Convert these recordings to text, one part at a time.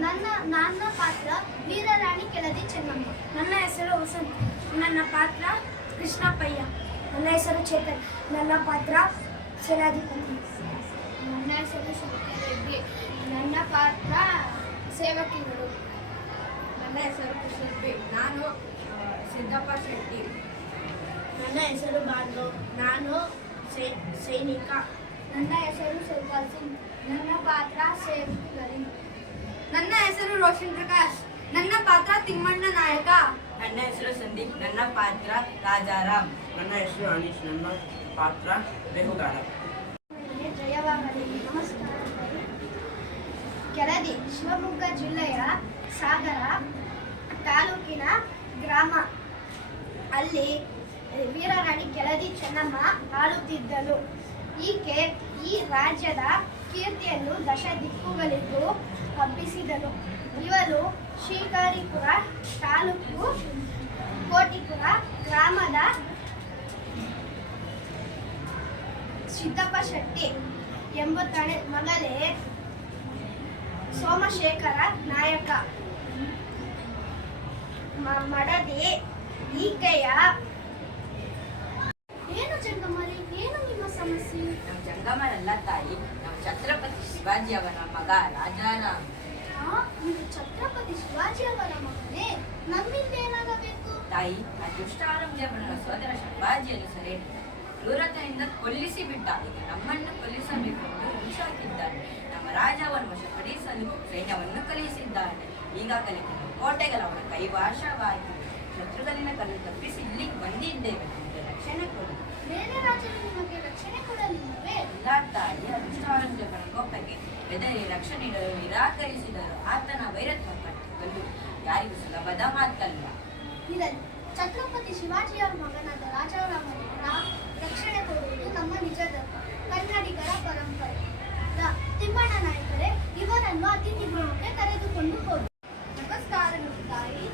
ನನ್ನ ಪಾತ್ರ ವೀರರಾಣಿ ಕೆಳದಿ ಚೆನ್ನಮ್ಮ. ನನ್ನ ಹೆಸರು ವಸಂತ್. ನನ್ನ ಪಾತ್ರ ಕೃಷ್ಣಪ್ಪಯ್ಯ. ನನ್ನ ಹೆಸರು ಚೇತನ್. ನನ್ನ ಪಾತ್ರ ಸೇನಾಧಿಪತಿ. ನನ್ನ ಹೆಸರು ರೆಡ್ಡಿ. ನನ್ನ ಪಾತ್ರ ಸೇವಕಿಗಳು. ನನ್ನ ಹೆಸರು ಕೃಷ್ಣಪ್ಪಿ. ನಾನು ಸಿದ್ದಪ್ಪ ಶೆಟ್ಟಿ. ನನ್ನ ಹೆಸರು ಭಾರ್ಗವ್. ನಾನು ಸೈನಿಕ. ನನ್ನ ಹೆಸರು ಸುಲ್ತಾನ್ ಸಿಂಗ್. ನನ್ನ ಪಾತ್ರ ಸೇವಕಿಗಳು. ನನ್ನ ಹೆಸರು ರೋಷನ್ ಪ್ರಕಾಶ್. ನನ್ನ ಪಾತ್ರ ತಿಮ್ಮಣ್ಣ ನಾಯಕ. ನನ್ನ ಹೆಸರು ಸಂದೀಪ್. ನನ್ನ ಪಾತ್ರ ರಾಜಾರಾಮ್. ನನ್ನ ಹೆಸರು ಅನೀಶ್. ನನ್ನ ಪಾತ್ರ ಬೇಹುಗಾರ. ಜಯವಾಗಲಿ. ನಮಸ್ಕಾರ. ಕೆಳದಿ ಶಿವಮೊಗ್ಗ ಜಿಲ್ಲೆಯ ಸಾಗರ ತಾಲೂಕಿನ ಗ್ರಾಮ. ಅಲ್ಲಿ ವೀರರಾಣಿ ಕೆಳದಿ ಚೆನ್ನಮ್ಮ ಆಳುತ್ತಿದ್ದಳು. ಈಕೆ ಈ ರಾಜ್ಯದ ಕೀರ್ತಿಯನ್ನು ದಶ ದಿಕ್ಕುಗಳಿಗೂ ಹಬ್ಬಿಸಿದಳು. ಇವಳು ಶಿಕಾರಿಪುರ ತಾಲೂಕು ಕೋಟಿಪುರ ಗ್ರಾಮದ ಸಿದ್ದಪ್ಪ ಶೆಟ್ಟಿ ಎಂಬುತ್ತಾನೆ ಮಗಳೇ ಸೋಮಶೇಖರ ನಾಯಕ ಮಡದಿ. ಈಕೆಯ ಏನು ಜಂಗಮರಿ, ಏನು ನಿಮ್ಮ ಸಮಸ್ಯೆ? ನಮ್ಮ ಜಂಗಮರಲ್ಲ ತಾಯಿ, ನಮ್ಮ ಛತ್ರಪತಿ ಶಿವಾಜಿ ಅವರ ಮಗ ರಾಜಾರಾಮ್. ನೀವು ಛತ್ರಪತಿ ಶಿವಾಜಿ ಅವರ ಮಗನೇ? ನಮ್ಮಿಂದ ಏನಾಗಬೇಕು? ತಾಯಿ, ಆ ದುಷ್ಟ ಔರಂಗಜೇಬನ ಸೋದರ ಶಿವಾಜಿಯನ್ನು ಸೆರೆ ಕ್ರೂರತೆಯಿಂದ ಕೊಲ್ಲಿಸಿ ಬಿಟ್ಟ. ಈಗ ನಮ್ಮನ್ನು ಕೊಲ್ಲಿಸಬೇಕೆಂದು ಹುಷಾಕಿದ್ದಾನೆ. ನಮ್ಮ ರಾಜವನ್ನು ವಶಪಡಿಸಲು ಸೈನ್ಯವನ್ನು ಕಳುಹಿಸಿದ್ದಾನೆ. ಈಗಾಗಲೇ ಕೋಟೆಗಳ ಅವರ ಕೈವಾಶವಾಗಿ ಶತ್ರುಗಳಿನ ಕಲ್ಲು ತಪ್ಪಿಸಿ ಇಲ್ಲಿಗೆ ಬಂದಿದ್ದೇವೆ. ನಮಗೆ ರಕ್ಷಣೆ ಕೊಡಿ. ಬೇರೆ ರಾಜರು ನಿಮಗೆ ರಕ್ಷಣೆ ಕೊಡಲಿಲ್ಲವೇ? ಇಲ್ಲ ತಾಯಿ, ಆ ದುಷ್ಟ ಔರಂಗಜೇಬನ ಕೋಪಕ್ಕೆ ಬೆದರಿ ರಕ್ಷಣೆ ನೀಡಲು ನಿರಾಕರಿಸಿದರು. ಆತನ ವೈರತ್ವ ಕಟ್ಟಿಕೊಳ್ಳಲು ಯಾರಿಗೂ ಸುಲಭದ ಮಾತಲ್ಲ. ಇದನ್ನು ಛತ್ರಪತಿ ಶಿವಾಜಿಯವರ ಮಗನಾದ ರಾಜಾರಾಮನಿಗೆ ರಕ್ಷಣೆ ಕೊಡುವುದು ನಮ್ಮ ನಿಜ ಧರ್ಮ, ಕನ್ನಡಿಗರ ಪರಂಪರೆ. ತಿಮ್ಮಣ್ಣ ನಾಯಕರೇ, ಇವರನ್ನು ಅತಿಥಿ ಗೃಹಕ್ಕೆ ಕರೆದುಕೊಂಡು ಹೋಗಿ. ನಮಸ್ಕಾರಗಳು ತಾಯಿ.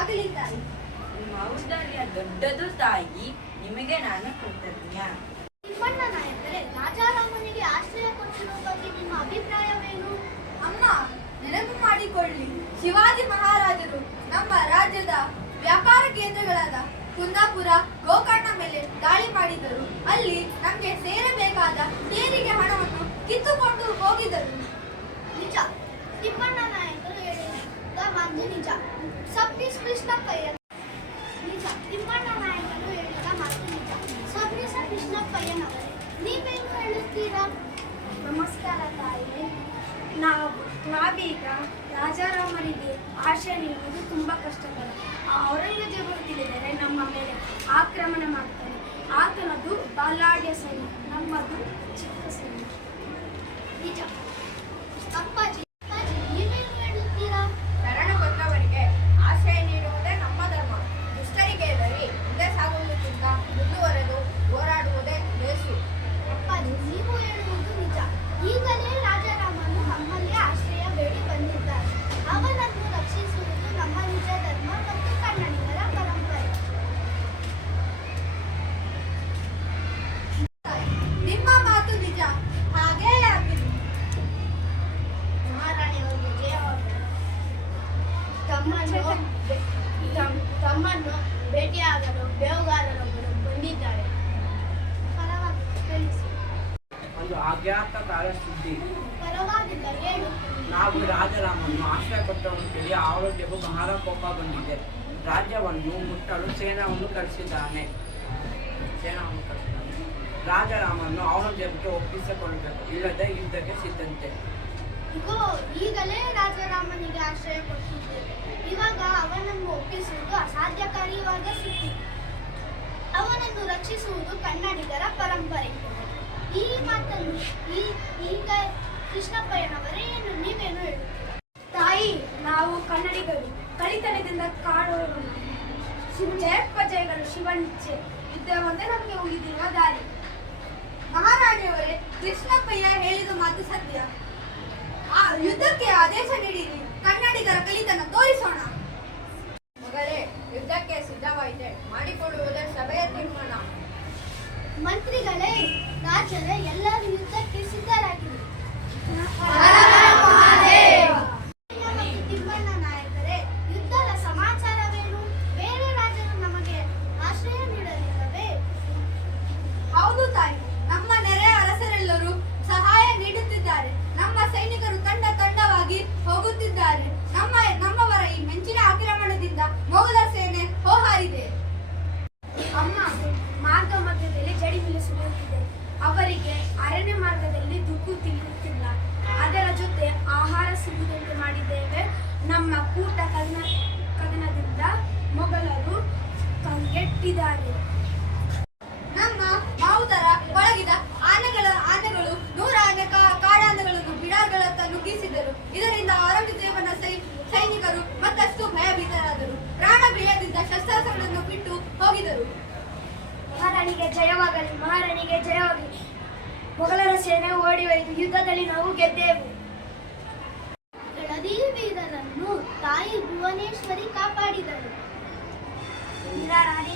ಆಗಲಿ ತಾಯಿ. ನಿಮ್ಮ ಔದಾರ್ಯ ದೊಡ್ಡದು ತಾಯಿ, ನಿಮಗೆ ನಾನು ಕೃತಜ್ಞ. ತಿಮ್ಮಣ್ಣ ನಾಯಕರೇ, ರಾಜಾರಾಮನಿಗೆ ಆಶ್ರಯ ಕೊಟ್ಟಿರುವ ಬಗ್ಗೆ ನಿಮ್ಮ ಅಭಿಪ್ರಾಯವೇನು? ಅಮ್ಮ, ನೆನಪು ಮಾಡಿಕೊಳ್ಳಿ, ಶಿವಾಜಿ ಮಹಾರಾಜರು ನಮ್ಮ ರಾಜ್ಯದ ವ್ಯಾಪಾರ ಕೇಂದ್ರಗಳಾದ ಕುಂದಾಪುರ, ಗೋಕರ್ಣ ಮೇಲೆ ದಾಳಿ ಮಾಡಿದರು. ಅಲ್ಲಿ ನಮಗೆ ಸೇರಬೇಕಾದ ತೆರಿಗೆ ಹಣವನ್ನು ಕಿತ್ತುಕೊಂಡು ಹೋಗಿದರು. ನಿಜ, ತಿಮ್ಮಣ್ಣ ನಾಯಕರು ಹೇಳಿದ ಮಾತು ನಿಜ. ಸಬ್ನಿಸ್ ಕೃಷ್ಣಪ್ಪಯ್ಯ ನಿಜ. ತಿಮ್ಮಣ್ಣ ನಾಯಕರು ಹೇಳಿದ ಮಾತು ನಿಜ. ಸಬ್ನಿಸ್ ಕೃಷ್ಣಪ್ಪಯ್ಯನವರೇ, ನೀವೇನು ಹೇಳುತ್ತೀರಾ? ನಮಸ್ಕಾರ ತಾಯಿ. ನಾವೀಗ ರಾಜಾರಾಮರಿಗೆ ಆಶ್ರಯ ನೀಡುವುದು ತುಂಬ ಕಷ್ಟಕರ. ಆ ಔರಂಗಜೇಬರು ತಿಳಿದರೆ ನಮ್ಮ ಮೇಲೆ ಆಕ್ರಮಣ ಮಾಡ್ತಾನೆ. ಆತನದು ಬಲಾಢ್ಯ ಸೈನ್ಯ, ನಮ್ಮದು ಚಿಕ್ಕ ಸೈನ್ಯ. ನಿಜ. ಅಪ್ಪಾಜಿ, ನೀವೇನು ಹೇಳುತ್ತೀರಾ? ಶರಣಗೊಂಡವರಿಗೆ ಆಶ್ರಯ ನೀಡುವುದೇ ನಮ್ಮ ಧರ್ಮ. ದುಷ್ಟರಿಗೆ ಎದುರಿ ಮುಂದೆ ಸಾಗುವುದಕ್ಕಿಂತ ಮುಂದುವರೆದು ಹೋರಾಡುವುದೇ ಲೇಸು. ಅಪ್ಪಾಜಿ, ನೀವು ಹೇಳುವುದು ನಿಜ. ಈಗಲೇ ರಾಜಾರಾಮನು ನಮ್ಮಲ್ಲಿ ಆಶ್ರಯ ಬೇಡಿ ಬಂದಿದ್ದಾರೆ. ಅವನನ್ನು ರಕ್ಷಿಸುವುದು ನಮ್ಮ ನಿಜ ಧರ್ಮ ಮತ್ತು ಕನ್ನಡಿಗರ ಪರಂಪರೆ. ನಿಮ್ಮ ಮಾತು ನಿಜ, ಹಾಗೇ ಆಗಲಿ. ಮಹಾರಾಣಿಯವರಿಗೆ ಜಯವಾಗಲಿ. ತಮ್ಮನ್ನು ಭೇಟಿಯಾಗಲು ಬೇಹುಗಾರರೊಬ್ಬರು ಬಂದಿದ್ದಾರೆ. ಪರವಾಗಿಲ್ಲ, ತಿಳಿಸಿ. ಒಂದು ಅಜ್ಞಾತ ಕಾಲ ಸುದ್ದಿ. ಪರವಾಗಿಲ್ಲ, ಹೇಳು. ನಾವು ರಾಜಾರಾಮನ್ನು ಆಶ್ರಯ ಕೊಟ್ಟವನ್ನು ಕೇಳಿ ಔರಂಗಜೇಬು ಬಹಳ ಕೋಪ ಬಂದಿದೆ. ರಾಜ್ಯವನ್ನು ಮುಟ್ಟಲು ಸೇನಾವನ್ನು ಕಳಿಸಿದ್ದಾನೆ. ರಾಜಾರಾಮನ್ನು ಔರಂಗಜೇಬಕ್ಕೆ ಒಪ್ಪಿಸಿಕೊಳ್ಳಬೇಕು, ಇಲ್ಲದೆ ಯುದ್ಧಕ್ಕೆ ಸಿದ್ಧಂತೆ. ಈಗಲೇ ರಾಜಾರಾಮನಿಗೆ ಆಶ್ರಯ ಕೊಟ್ಟಿದ್ದೇವೆ. ಇವಾಗ ಅವನನ್ನು ಒಪ್ಪಿಸುವುದು ಅಸಾಧ್ಯಕಾರಿಯಾದ ಸ್ಥಿತಿ. ಅವನನ್ನು ರಕ್ಷಿಸುವುದು ಕನ್ನಡಿಗರ ಪರಂಪರೆ. ಈ ಮಾತನ್ನು ಈಗ ಕೃಷ್ಣಪ್ಪಯ್ಯನವರೇ ನೀವೇನು ಹೇಳುತ್ತೀರಾ? ತಾಯಿ, ನಾವು ಕನ್ನಡಿಗರು ಕಲಿತನದಿಂದ ಕಾಡುವರು. ಜಯಪ್ಪ ಜಯಗಳು ಶಿವನಿಚ್ಛೆ. ಯುದ್ಧ ಒಂದೇ ನಮಗೆ ಉಳಿದಿರುವ ದಾರಿ. ಮಹಾರಾಣಿಯವರೇ, ಕೃಷ್ಣಪ್ಪಯ್ಯ ಹೇಳಿದ ಮಾತು ಸತ್ಯ. ಆ ಯುದ್ಧಕ್ಕೆ ಆದೇಶ ನೀಡಿರಿ. ಕನ್ನಡಿಗರ ಕಲಿತನ ತೋರಿಸೋಣ. ಮಗಳೇ, ಯುದ್ಧಕ್ಕೆ ಸಿದ್ಧವಾಯಿತೆ. ಮಾಡಿಕೊಳ್ಳುವುದೇ ಸಭೆಯ ತೀರ್ಮಾನ. ಮಂತ್ರಿಗಳೇ, ರಾಜರ ಎಲ್ಲರೂ ಯುದ್ಧಕ್ಕೆ ಸಿದ್ಧರಾಗಿರಿ. ಬಿಟ್ಟಿದ್ದಾರೆ. ನಮ್ಮ ಮಾವುತರ ಒಳಗಿದ ಆನೆಗಳು 100 ಕಾಡಾನೆಗಳನ್ನು ಬಿಡಾರ್ಗಳತ್ತ ನುಗ್ಗಿಸಿದರು. ಇದರಿಂದ ಔರಂಗಜೇಬನ ಸೈನಿಕರು ಮತ್ತಷ್ಟು ಭಯಭೀತರಾದರು. ಪ್ರಾಣ ಭಯದಿಂದ ಶಸ್ತ್ರಾಸ್ತ್ರಗಳನ್ನು ಬಿಟ್ಟು ಹೋಗಿದರು. ಮಹಾರಾಣಿಗೆ ಜಯವಾಗಲಿ, ಮಹಾರಾಣಿಗೆ ಜಯವಾಗಲಿ. ಮೊಘಲರ ಸೇನೆ ಓಡಿ ಹೋಯಿತು. ಯುದ್ಧದಲ್ಲಿ ನಾವು ಗೆದ್ದೆವು. ಕೆಳದಿ ವೀರರನ್ನು ತಾಯಿ ಭುವನೇಶ್ವರಿ ಕಾಪಾಡಿದಳು. ವೀರ ರಾಣಿ